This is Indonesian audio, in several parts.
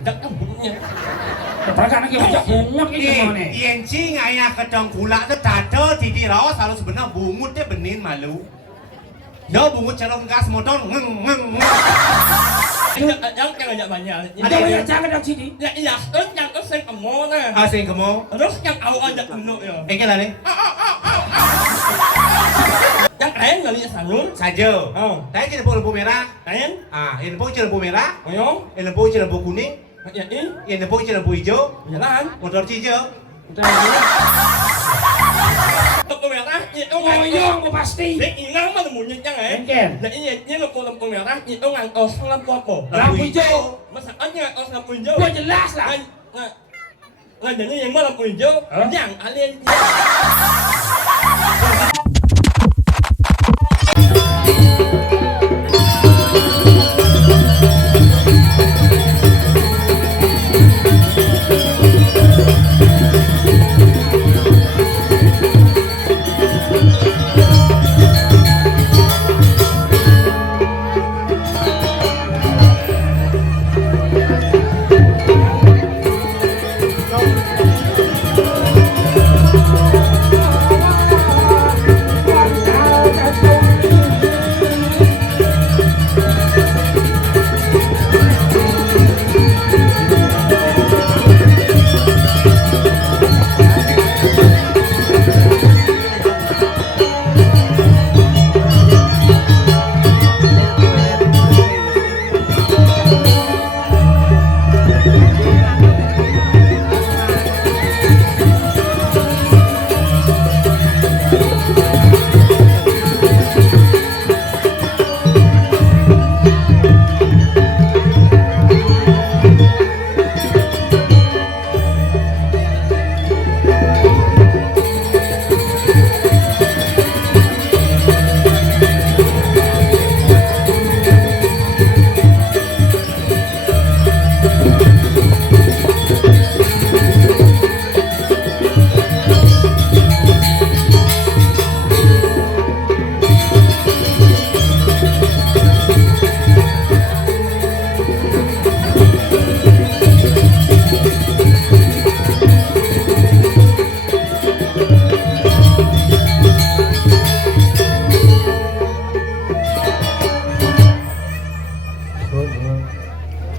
Jangan bunyinya. Perasaan lagi macam bungut ini semua nih. Yenci ngaya kedong gula tu tado titi rawas harus sebenarnya bungut dia benin malu. Dia bungut calon gas motor ngeng. Jangan banyak banyak. Ada banyak jangan dari sini. Ya iya, yang sen kamu nah. Asing kamu. Terus yang awal aja dulu ya. Engkel ni. Yang lain kali sanur. Saja. Oh. Tadi kita lembu merah. Lain. Yang lembu lembu merah. Oyong. Yang lembu lembu kuning. Ya ini. Yang lembu lembu hijau. Jalan. Motor hijau. Lampu merah itu Oyong pasti. Dek inang mah lembunya jangan. Engkel. Nah ini lampu merah itu ngangkos lampu apa? Lampu hijau. Masalahnya ngangkos lampu hijau. Gua jelas lah. Nah jadi yang mana lampu hijau? Yang alien.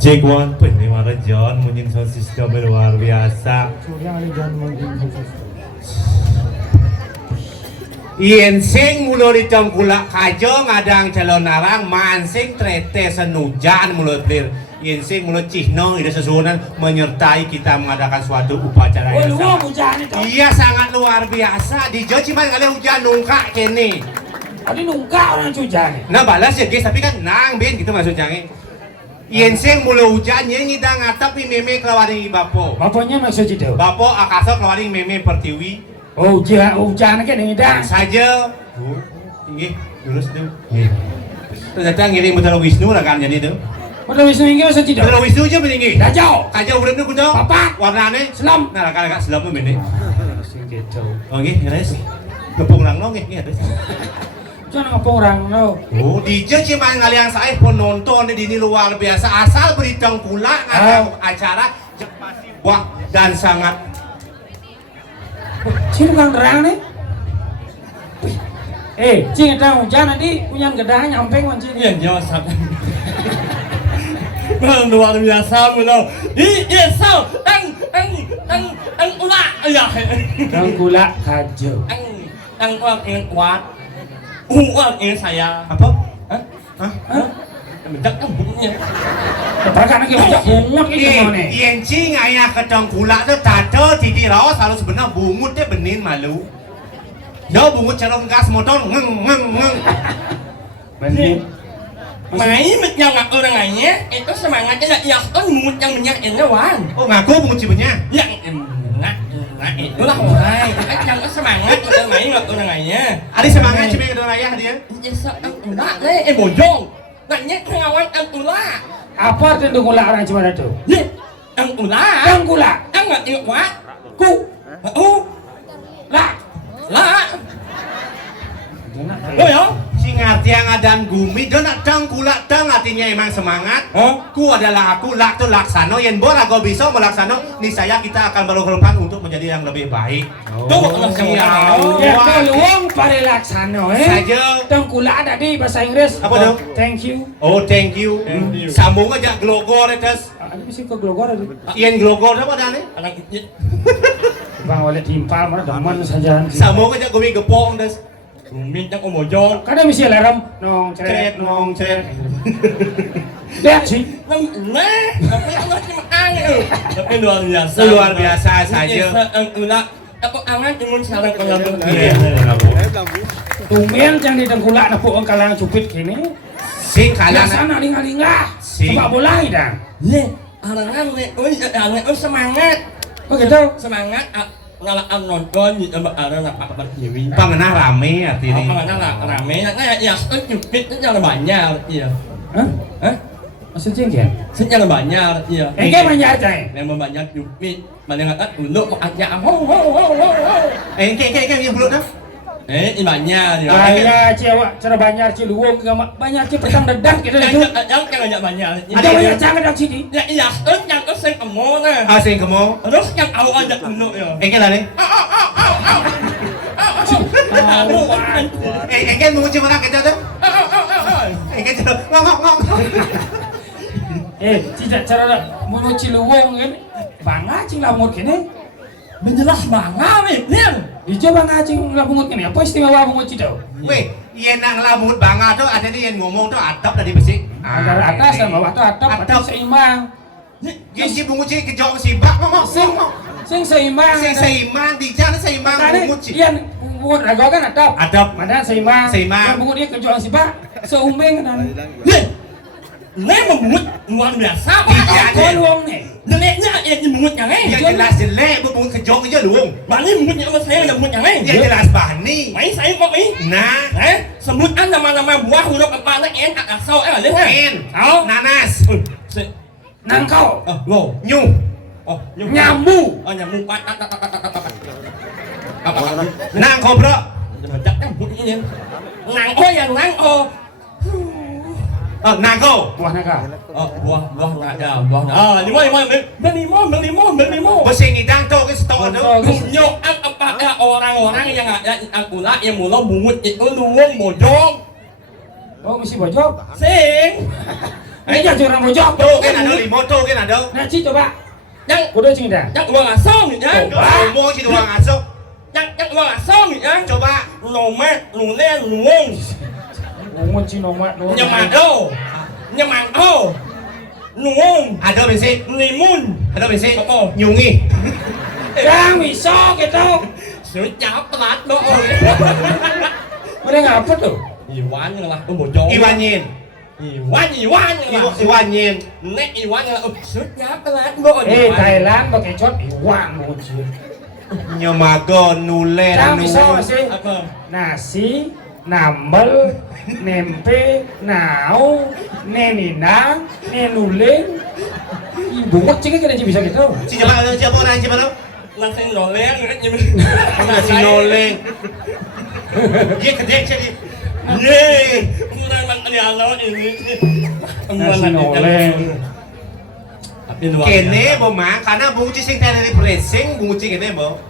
Cek one, pendengar John munyin sosiska luar biasa. Iensing mulo di tengkulak kajo ngadang calon narang mansing trete senujan mulut lir. Iensing mulut cihno ide sesuunan menyertai kita mengadakan suatu upacara yang sangat. Iya sangat luar biasa. Di Jawa cuma kali hujan nungka kene. Tadi nungka orang hujan. Nah balas ya guys, tapi kan nang ben gitu maksudnya. Iensing mulo hujan yang ngidang ngatap meme kelawaring bapo. Bapaknya maksud itu. Bapo akasa kelawaring meme pertiwi. Oh hujan kan ini dah. Saja. Tinggi, lurus tuh. Ternyata ngiring Betara Wisnu lah kan jadi tuh. Udah Wisnu ini maksud itu. Betara Wisnu aja meninggi. Kacau. Kacau urip nu kudu. Papat. Warnane Selam. Nah, kakak selam tuh bene. Sing kacau. Oh nggih, guys. Kepung rangno nggih, nggih. Jangan ngapung orang lo. Oh, DJ cuma ngaliang saya penonton di sini luar biasa. Asal berita pula ada acara pasti wah dan sangat. Sini kan terang nih. Cing ada hujan nanti hujan gedang nyampe kunci. Iya jauh sampai. Luar biasa mulo. Iya sao, ang ulah. Iya. Kang gula kajo. Ang uang ingin kuat. Uang ingin saya. Apa? Hah? Jangan bunyinya. Perasaan lagi macam bungut ini semua nih. Yenci ngaya kedong gula tu tado titi rawas harus sebenarnya bungut dia benin malu. Dia bungut calon gas motor ngeng. Benin. Main menyangat orang lainnya itu semangatnya lah ya kan mungut yang menyakinnya wan. Oh ngaku bungut cibenya? Yang nah itulah orang kan yang semangat orang lain nggak orang lainnya. Ada semangat cibenya kedong raya dia? Ya enggak deh bojong. Nanya pengawan ang ulah. Apa arti gula orang cuma itu? Ye ang ulah. Kang gula. Ang nggak tiup wat. Ku. Oh Lah. lah. Oh ya Si ngerti yang adan gumi, dan tang kulak tang artinya emang semangat. Ku adalah aku, lak tu laksano. Yang bola kau bisa melaksano, niscaya kita akan berkorban untuk menjadi yang lebih baik. Tuh anak semua. Ya peluang pada laksana Saja. Tengkulak ada di bahasa Inggris. Apa dong? Thank you. Oh, thank you. Sambung aja glogor itu. Ada mesti ke glogor ada. Ian glogor apa dah ni? Anak kecil. Bang oleh timpal mana demen saja. Sambung aja gumi gepong des. Minta kau mojong. Kadang mesti lerem nong Ceret ceret nong ceret. lihat sih. Nah, apa yang nak makan itu? Tapi luar biasa. Luar biasa saja. Ulah aku angan cuma sarang pengaruh. Tumben yang di tengkulak napuk ang kalang cupit kini. Sing kalah Biasa naling-alingah. Sing. Sebab boleh dah. Ye, arangan ni, semangat. Begitu. Semangat ngalaan nonton di tempat ada nak apa TV. Pangenah rame artinya. Apa nak rame? Ya, cupid itu jangan banyak ya. Hah? Hah? Maksudnya kan? Sejarah banyak ya. Enggak banyak cai. Memang banyak cupid. Mana kata dulu kok aja Kayak yang belum dah. ini banyak ya. Ayah cewek cara banyak ciluwung banyak ci petang dedak gitu itu. Yang banyak banyak. Ada banyak jangan dedak sini. Ya iya, yang ke sing emo na. Sing kamu. Terus yang awal aja dulu ya. Lah ni. Kan menguci mana kita tu? Kan ngong. Tidak cara mau ciluwung kan. Bangga cing lamut kene. Menjelas bangga nih. Dicoba ngacing lamungut kene. Apa istimewa mungut cito? Weh, yang nang lamut bangga tu ada ni yang ngomong tu atap tadi besi. Antara atas dan bawah tu atap seimbang. Yang si menguci kejauh si bak ngomong. Sing seimbang. Sing seimbang di jalan seimbang menguci. Iyan mungut rago kan atap. Atap. Madan seimbang. Seimbang. Yang mungut dia kejuang si bak. Seumbeng kan. Nih memut luar biasa. Kau luang ni. Jeleknya yang memut yang ini. Yang jelas jelek berbuat kejauh aja luang. Bani memutnya sama saya yang memut yang ini. Yang jelas bani. Main saya kok ini. Nah, Sebutan nama-nama buah huruf apa nak en asal lihat. en, Tahu? nanas, Nangkau. Wow. nyu, Nyambu. Oh nyamuk pat. nang kobra, Macam kan bunyinya. Nang oh yang nang oh. nago, Buah naga. Oh, buah nak ada, buah nak. Ah, berlima. besing idang tu ke setok tu. Tunjuk apakah orang-orang yang ada di Angkula yang mula bungut itu luwung bojong. Oh mesti bojok. Sing. Ini jangan orang bojok. Tu kan ada limo tu kan ada. Nah ci coba. Yang Kudu cing dah. uang asong ni kan. Umur si doang asok. Yang uang asong ni kan. Coba, Nomat, nulen, luwung. Mungut ci nomat. Nyamado. Nyamado. Luwung. ada besi, Limun. ada besi, Apa? nyungi. Yang bisa gitu. Sudah pelat doh. Mereka apa tuh? Iwan yang lah bojong. Iwan yin, Iwan yang lah. Iwan yin. Nek Iwan yang lah. Sudah pelat doh. Thailand pakai cot Iwan mungut ci. Nyomago nulen Yang bisa nu. masih Apa? nasi, nambel, nempe, nau, neninang, nenuling. Bungut cing kan bisa gitu. Si coba orang coba lo. Nasi noleng. Nasi noleng. Dia kedek jadi. Yeay. Kurang makan yang ini. Nasi noleng. Tapi luar Kene biasa. bo ma karena bunguci sing tadi pressing bunguci kene bo.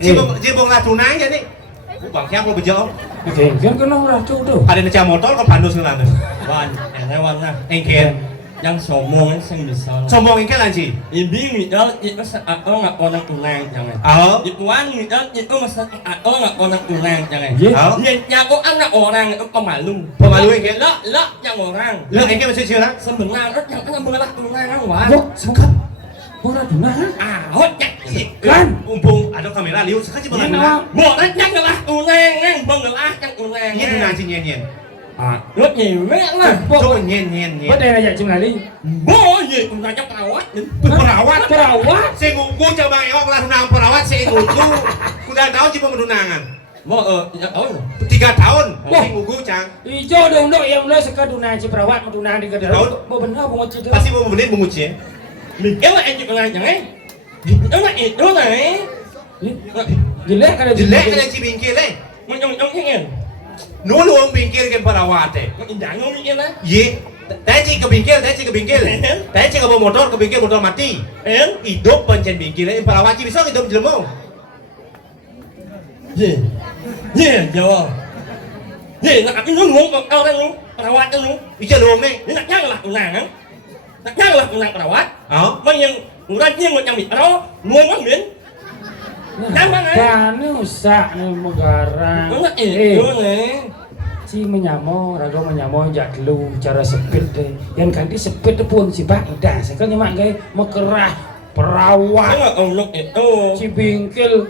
Ji bo ngatunang jadi. Bang siapa bejo? Oke, kan kena orang tuh. Ada neca motor ke pandus ngelan. Wan, yang wan lah. Engkel. Yang sombong yang bisa. Sombong engkel lanci. Ibi ngidal itu aku nggak orang tunang jangan. Oh. Ituan ngidal itu masa aku nggak orang tunang jangan. Oh. Yang aku anak orang itu pemalu. Pemalu engkel. Lah yang orang. Lo engkel masih sih lah. Sebenarnya yang kena mengalah tunang wan. Wah, suka. Orang tunah. Hotnya. Kan umpung ada kamera liu sekali Ini bang. Boleh yang ngelah tunang, yang bengelah yang tunang. Ini tunang si nyen. Lúc nhiều mẹ lah. Coba nyen. Bất đây là dạy chừng này đi. Bố gì cũng ra trong perawat. Perawat. Perawat. Si nguku coba eok lah tunang perawat si nguku. Kuda tahu cuma menunangan. Bố ya tahu. 3 tahun. Si nguku cang. Ijo dong dong yang mulai sekat tunang si perawat mau tunang di kedai. Mau benar mau ngocit. Pasti mau beli bunguci ya. Cái là em chụp này chẳng ấy. Đó là ít đó này. Jelek kan Jelek kan si bingkil eh. Mình trong cái nghe. nu luang bingkil ke perawat eh. Jangan ngomongin lah. Ye, tadi ke bingkil, tadi ke bawa motor ke bingkil motor mati. Hidup pancen bingkil, perawat bisa hidup jelema. Ye, jawab. Ye, nak aku ngomong kau dah lu, perawat tu lu. Bisa luang ni. Ni nak janganlah unang kan? Nak janganlah unang perawat. Oh. Mang yang urangnya macam ni, perawat ngomong kan? Dan usah nih megarang. Si menyamo, raga menyamo jak lu cara sepit deh. Yang ganti sepit pun si bak dah. Sekarang nyemak gay mekerah perawat. Si bingkil.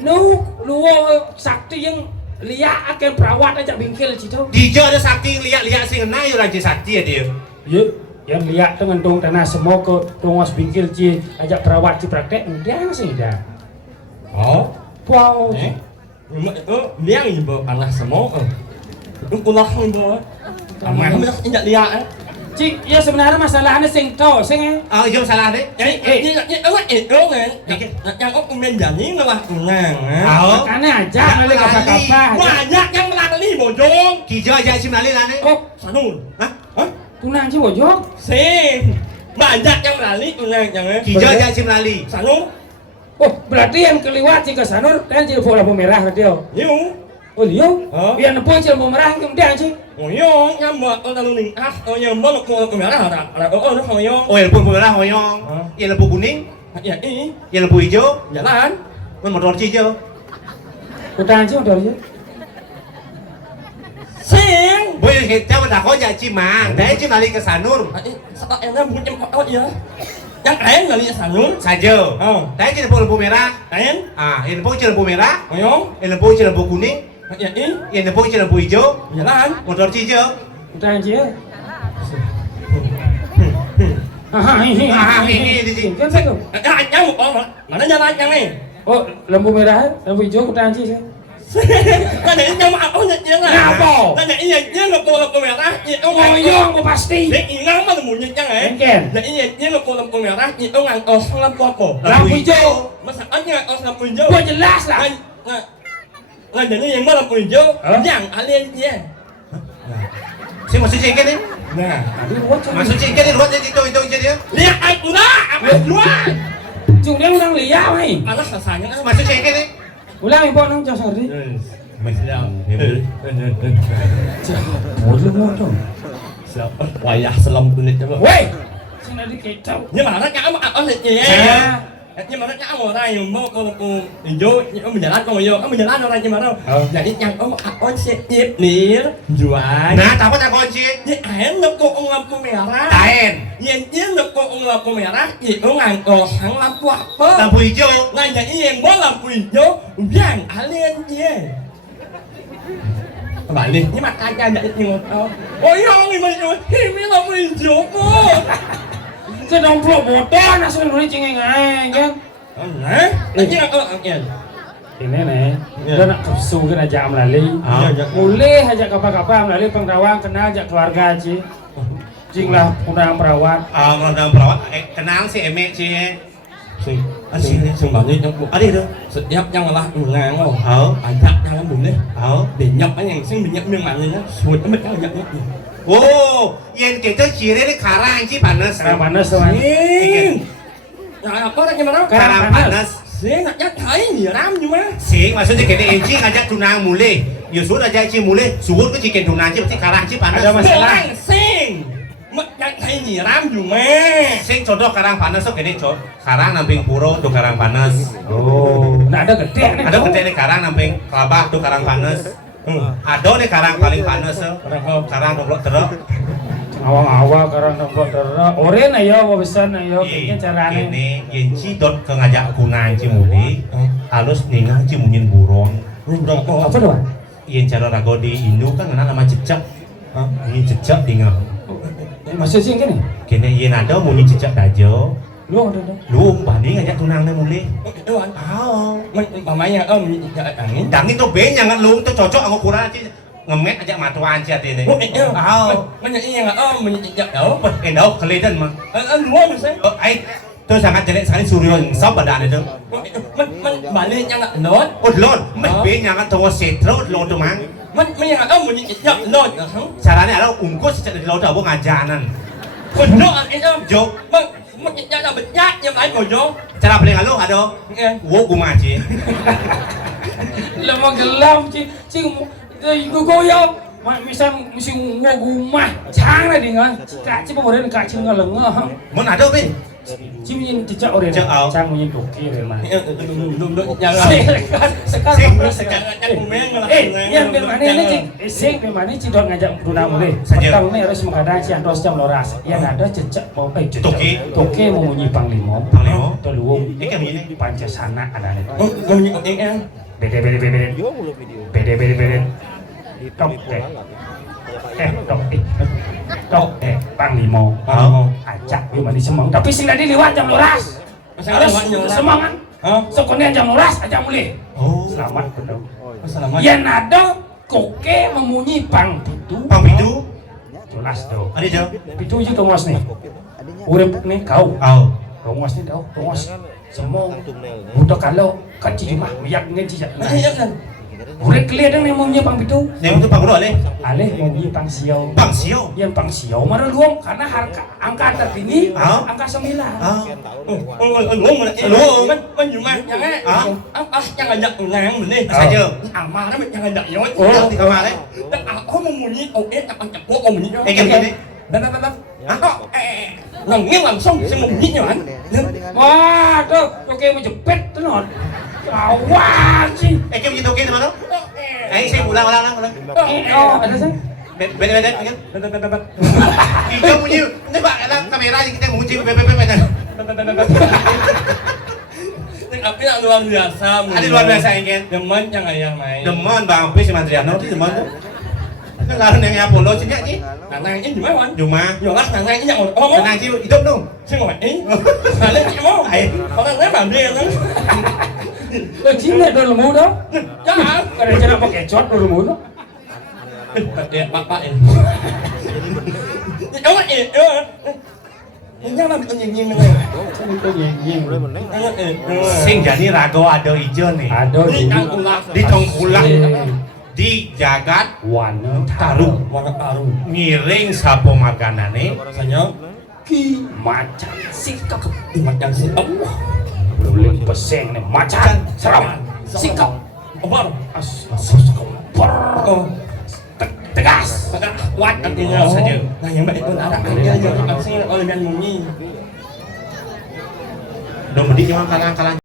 Nu luang sakti yang lihat akan perawat aja bingkil situ. Dijo ada sakti lihat sing enai raja sakti ya dia. Ya, yang lihat dengan dong tanah semua ke tongos bingkil ci ajak perawat ci praktek udah sih dah. Oh, Wow. liang ni panas semua. Itu kulah ni bawa. Amai kami tak injak liang. Cik, ya sebenarnya masalahnya sing to, sing Ah, jom salah deh. Ni awak itu kan. Yang aku menjani ngalah unang. Oh. makanya aja kali kata-kata. Banyak yang melali bojong. Kijo aja sim lali lah ni. Oh, Sanun. Hah? tunang ci bojong. Sing. Banyak yang melali unang jangan. Kijo aja sim lali. Sanun. Oh, berarti yang keliwat ci ke sanur dan ci lampu merah dia. Yo. Oh, dia. Oh. Yang nepo ci lampu merah kemudian ci. Oh yo, nyambak kalau lalu ning yang bawa ke merah ada. Oh, yo. Oh, yang lampu merah hoyong. Yang lampu kuning, Ya ini yang lampu hijau, jalan. motor hijau. Utang ci udah dia. Sing. Boleh kita mendakwah aja cimang. Dah sim lali ke sanur Sebab yang bukan oh ya. Yang lain lali sanun. saja. Oh. Dah sim lampu merah. Lain. Ah, yang lampu merah, Oh yo. yang lampu kuning, Ya ini yang lampu hijau, jalan. motor hijau. Utang ci ya. Ini. Kan saya tuh. Yang mana jalan yang ni? Oh, lampu merah, lampu hijau utang ci. Kan ini yang apa je lah. Ngapa? Kan ini yang lampu merah. Itu Ngoyong kok pasti. Dia ingat mana bunyi yang eh. Engken. Jadi ini lampu merah. Itu ngang lampu apa? Lampu hijau. Masalahnya lampu hijau. Gua jelas lah. Nah, jadi yang lampu hijau, yang alien dia. Saya masuk cengket ni. Nah, Aduh, what? Masuk cengket ni ruat itu dia. lihat aku dah, aku luar. Chung dia ulang liya mai. Panas rasanya kan. Masuk cengket ni. Ulang ibu nang jauh sorry. Siap. Modul. Siap. Wayah selam kulit coba. Woi. Sini ada kecap. Nhưng mà nó chả mà ở lịch gì À. nhưng mà nó chả mà đây mà cô vô mình giờ con vô mình giờ nó đây nhưng mà đâu vậy chẳng có một con sẽ tiếp nè rồi Nah, tak apa tak kunci.นี่แอนนกโกองลำโกเมียระ Kain. เย็นเย็นนกโกองลำโกเมียระอีกงานก่อหังลำปวดเปิ้ล Lampu hijau. งานอย่างนี้เองว่าลำปุยโยย่างอาเลียนเย่สบายดินี่มาการอย่างนี้เอาโอ้ยยองนี่มันอยู่ที่ไม่ลำปุยโยกู Sedang pro bodoh nasi nuri cengeng kan. Hả? Ini oke. Ini nih, dia nak kapsu kan aja melalui. Mulai aja kapal-kapal melalui pengrawang kenal aja keluarga aja. Jing lah undang perawat. Orang perawat kenal si Emek si. Sung bảo đi trong cuộc. Ở đây đâu? Sự đẹp trong là ngàn không? Ở. Anh chặt trong cái bụng đấy. Ở. Để nhập cái nhàng sinh mình nhập miếng mạng này nhá. Suốt cái mình cái nhập nhập. Oh, yang kita ciri ni karang si panas. Sekarang panas teman. Rồi có đây nhưng mà đó. Karang panas. Sẽ ngặt nhắc thấy nhiều lắm nhưng mà. Si, maksudnya kita enci ngajak tunang mulai. Yusuf ajak ci mulai. Suhut ke ciken tunang ci pasti karang ci panas. Ada masalah. Đang sinh. Mất nhắc thấy nhiều lắm dù mà. Sing contoh karang panas so kene cot. Karang namping puro tu karang panas. Oh, nak ada gede nih. Ada gede ni karang namping kelabah tu karang panas. Ada ni karang paling panas so. Karang doblok teruk. Awang-awang karang nombor terus. Oren ayo, wabisan ayo, kayaknya caranya. Ini yenci dot ke ngajak kunang ci mulai. Halus ningang ci munyin burung. Burung Apa tuh? Yen cara rago di Indo kan kenal nama cecak. Ini cecak ningang. Maksud sih gini? Kene yen ada munyin cecak dajo. Lu ada. Lu banding ngajak tunang ni mulai. Itu kan. Oh. Mamanya angin. Dangin tu be jangan lu tu cocok aku kurang ci ngemet ajak matuan ci hati ni. Oh, itu. Oh. Mình ini yang mình chặt đâu. Endau kelihatan mah. Anh luar mình xem. Ai tu sangat jelek sekali Suryo sop badan itu. Mình balik yang nggak nốt. Udlon, be jangan tu setro udlon tu mang. yang bunyi jak lot kan. Caranya adalah ungkut sejak dari laut apa ngajanan. Bener itu. Jo, Mang jak là bịch nhát nhưng lại ngồi vô. cara paling alo ada. Wo gumaji. Lemah gelam ci goyang. Misal mesti ngomah chang này đi ngon. Cả chứ không đến cả chứ ngon lừng hả? Muốn ada bên. Chứ nhìn thì chợ rồi. Chang nhìn đồ kia rồi mà. Sekarang Yang bên mana ini cik? Sing bên mana cik dong ngajak Bruna boleh. Petang ni harus mengadang si Andos jam loras. Yang ada jejak mau jejak. Toke mau bunyi panglima. Toluung. Ini kan begini. Pancasana ada ni. bunyi kok ini. Bede. Tok panglima. Ajak yo mani semang. Tapi sing tadi lewat jam loras. Semangat. Sekolah jam loras ajak mulai. Oh, Selamat betul. Selamat. Yang ada koke memunyi pang pitu. Pang pitu. Jelas do. Ada jo. Pitu je tongos nih. Urip nih kau. Au. Tongos nih kau. Tongos. Semua. Budak kalau kecil mah miyak ngaji jak. Iya kan. Urip clear dah nih memunyi pang pitu. Yang itu pang bro ale. Alih memunyi pang siau. Pang sio. Yang pang siau marah luang karena harga angka tertinggi angka 9. Mình dùng mang chẳng ấy. Chẳng ngajak nàng mình đi. Sao chưa? Mà nó mình chẳng ngajak nhối. Thì kamu ale. Không mau bunyi ông ấy tak cak kok bunyi. Kayak gini. Dan. Nangis langsung saya mau bunyi kan. Wah, tuh koke menjepit tuh non. Awak sih. Kayak begitu oke teman-teman. Saya ulang. Oh, ada sih. Beda. Kita bunyi. Ini Pak, kamera kita mengunci beda. Tapi yang luar biasa. Ada luar biasa ingin. Demen yang ayah main. Demen Bang Pi si Mandriano itu demen tuh. Itu lalu yang Apollo sini aja. Nàng ini gimana wan? Cuma. Yolas nàng ini yang ngomong. Tenang sih hidup dong. Saya ngomong ini. Kalian cik mau? Kalau saya banding kan. Chính là đôi lùm đó. Chắc hả? Cái này cho nó có kẻ chót đôi lùm đó. Bác em. Đúng rồi, Jangan ambil nyinyir ni. Itu nyinyir. Sing jadi rago ada hijau nih. Ada Di tangkulak. Di tongkulak. Di jagat warna taruh. Warna taruh. Ngiring sapo makanane. Saya ki macan sikap macam si Allah. boleh peseng nih macan seram sikap Apa? Oh, tegas Kuat artinya saja. Nah yang baik pun ada dia jangan langsung oleh yang bunyi. Udah mending jangan kalah-kalah.